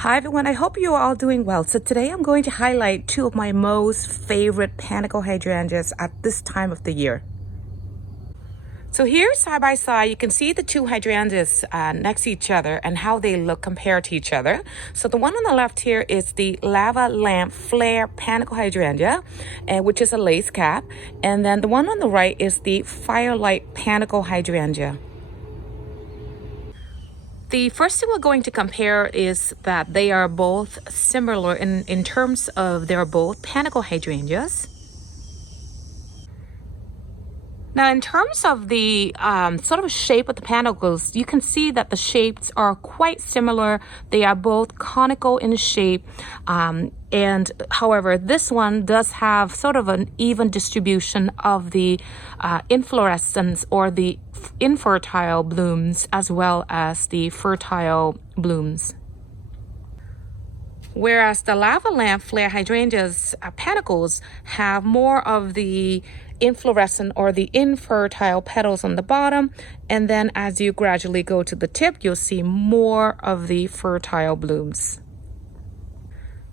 Hi everyone, I hope you're all doing well. So today I'm going to highlight two of my most favorite Panicle Hydrangeas at this time of the year. So here side by side, you can see the two hydrangeas next to each other and how they look compared to each other. So the one on the left here is the Lavalamp Flare Panicle Hydrangea, which is a lace cap. And then the one on the right is the Firelight Panicle Hydrangea. The first thing we're going to compare is that they are both similar in terms of they're both panicle hydrangeas. Now, in terms of the sort of shape of the panicles, you can see that the shapes are quite similar. They are both conical in shape. And however, this one does have sort of an even distribution of the inflorescence or the infertile blooms as well as the fertile blooms. Whereas the Lavalamp Flare hydrangeas panicles have more of the inflorescent or the infertile petals on the bottom, and then as you gradually go to the tip, you'll see more of the fertile blooms.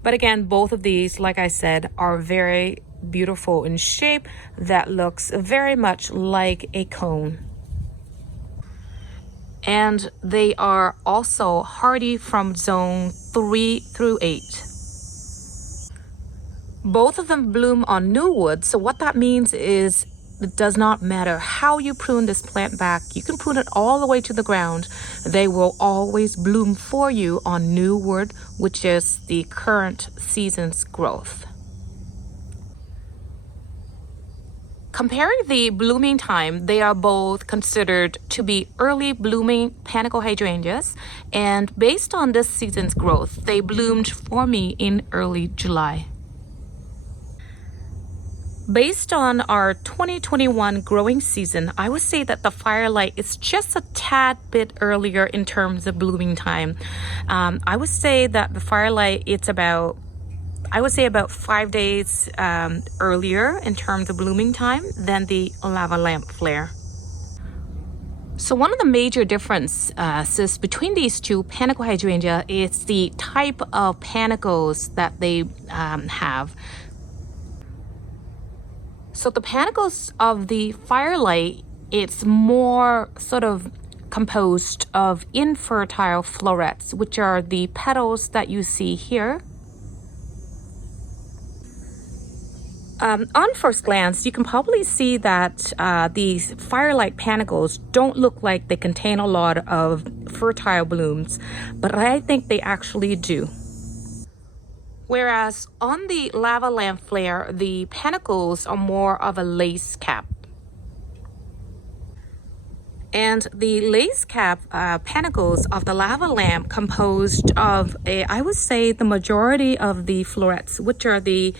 But again, both of these, like I said, are very beautiful in shape that looks very much like a cone. And they are also hardy from zone 3 through 8. Both of them bloom on new wood, so what that means is it does not matter how you prune this plant back. You can prune it all the way to the ground. They will always bloom for you on new wood, which is the current season's growth. Comparing the blooming time, they are both considered to be early blooming panicle hydrangeas, and based on this season's growth, they bloomed for me in early July. Based on our 2021 growing season, I would say that the Firelight is just a tad bit earlier in terms of blooming time. I would say that the Firelight, it's about 5 days earlier in terms of blooming time than the Lavalamp Flare. So one of the major differences between these two panicle hydrangea is the type of panicles that they have. So the panicles of the Firelight, it's more sort of composed of infertile florets, which are the petals that you see here. On first glance, you can probably see that these Firelight panicles don't look like they contain a lot of fertile blooms, but I think they actually do. Whereas on the Lavalamp Flare, the panicles are more of a lace cap. And the lace cap panicles of the Lavalamp composed of, I would say, the majority of the florets, which are the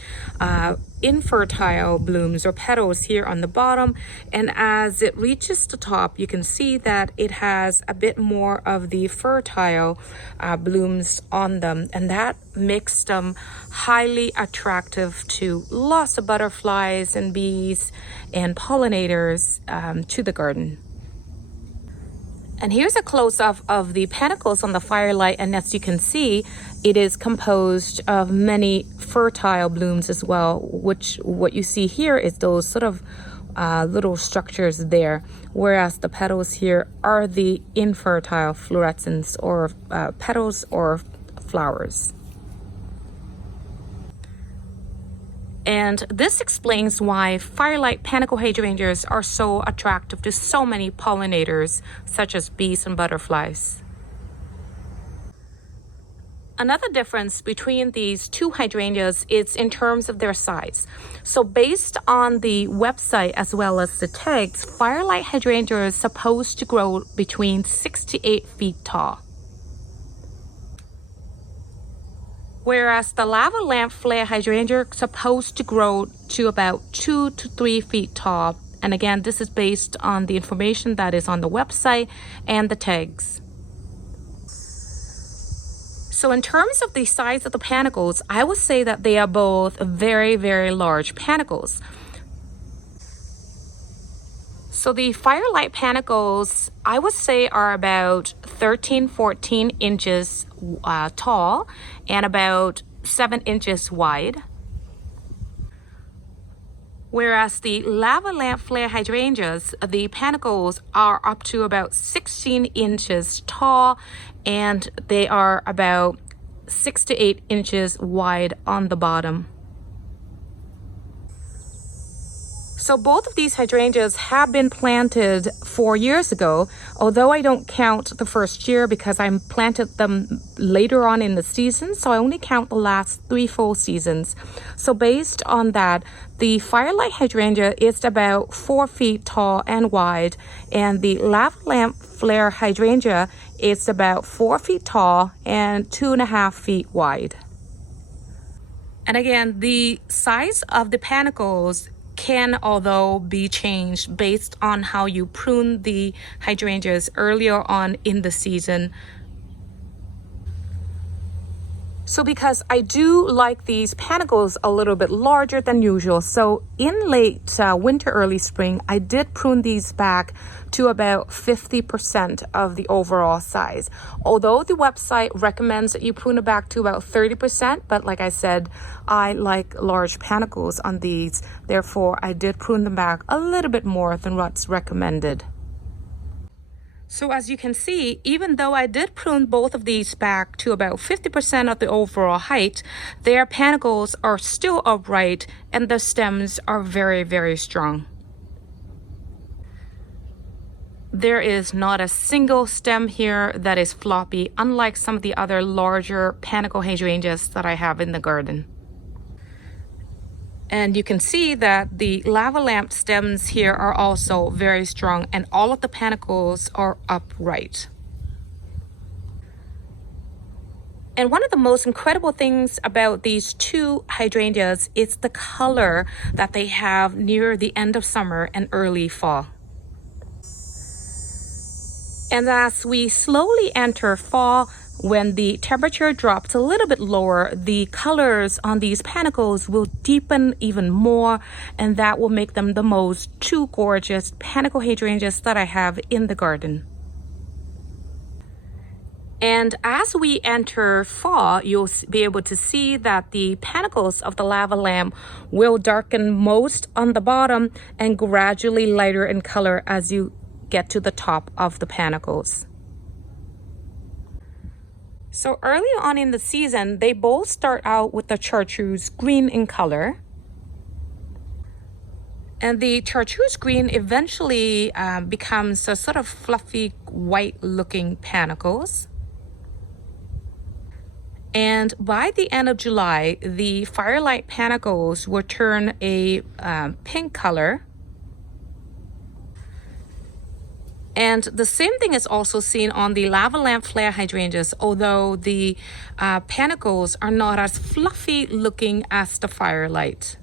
infertile blooms or petals here on the bottom. And as it reaches the top, you can see that it has a bit more of the fertile blooms on them. And that makes them highly attractive to lots of butterflies and bees and pollinators to the garden. And here's a close-up of the panicles on the Firelight, and as you can see, it is composed of many fertile blooms as well, which what you see here is those sort of little structures there, whereas the petals here are the infertile fluorescence or petals or flowers. And this explains why Firelight panicle hydrangeas are so attractive to so many pollinators, such as bees and butterflies. Another difference between these two hydrangeas is in terms of their size. So based on the website as well as the tags, Firelight hydrangea is supposed to grow between 6 to 8 feet tall. Whereas the Lavalamp Flare hydrangea is supposed to grow to about 2 to 3 feet tall. And again, this is based on the information that is on the website and the tags. So in terms of the size of the panicles, I would say that they are both very, very large panicles. So the Firelight Panicles, I would say, are about 13-14 inches tall and about 7 inches wide. Whereas the Lavalamp Flare Hydrangeas, the panicles are up to about 16 inches tall and they are about 6 to 8 inches wide on the bottom. So both of these hydrangeas have been planted 4 years ago, although I don't count the first year because I planted them later on in the season, so I only count the last 3 full seasons. So based on that, the Firelight Hydrangea is about 4 feet tall and wide, and the Lavalamp Flare Hydrangea is about 4 feet tall and 2.5 feet wide. And again, the size of the panicles can although be changed based on how you prune the hydrangeas earlier on in the season. So because I do like these panicles a little bit larger than usual, so in late winter, early spring, I did prune these back to about 50% of the overall size. Although the website recommends that you prune it back to about 30%, but like I said, I like large panicles on these. Therefore, I did prune them back a little bit more than what's recommended. So as you can see, even though I did prune both of these back to about 50% of the overall height, their panicles are still upright and the stems are very, very strong. There is not a single stem here that is floppy, unlike some of the other larger panicle hydrangeas that I have in the garden. And you can see that the Lavalamp stems here are also very strong and all of the panicles are upright. And one of the most incredible things about these two hydrangeas is the color that they have near the end of summer and early fall. And as we slowly enter fall, when the temperature drops a little bit lower, the colors on these panicles will deepen even more, and that will make them the most two gorgeous panicle hydrangeas that I have in the garden. And as we enter fall, you'll be able to see that the panicles of the Lavalamp will darken most on the bottom and gradually lighter in color as you get to the top of the panicles. So early on in the season, they both start out with the chartreuse green in color. And the chartreuse green eventually becomes a sort of fluffy white looking panicles. And by the end of July, the Firelight panicles will turn a pink color. And the same thing is also seen on the Lavalamp Flare hydrangeas, although the panicles are not as fluffy looking as the Firelight.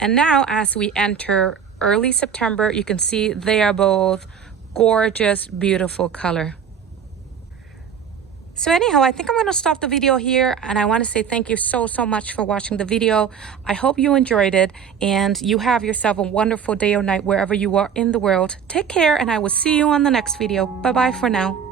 And now as we enter early September, you can see they are both gorgeous, beautiful color. So anyhow, I think I'm going to stop the video here, and I want to say thank you so much for watching the video. I hope you enjoyed it, and you have yourself a wonderful day or night wherever you are in the world. Take care, and I will see you on the next video. Bye bye for now.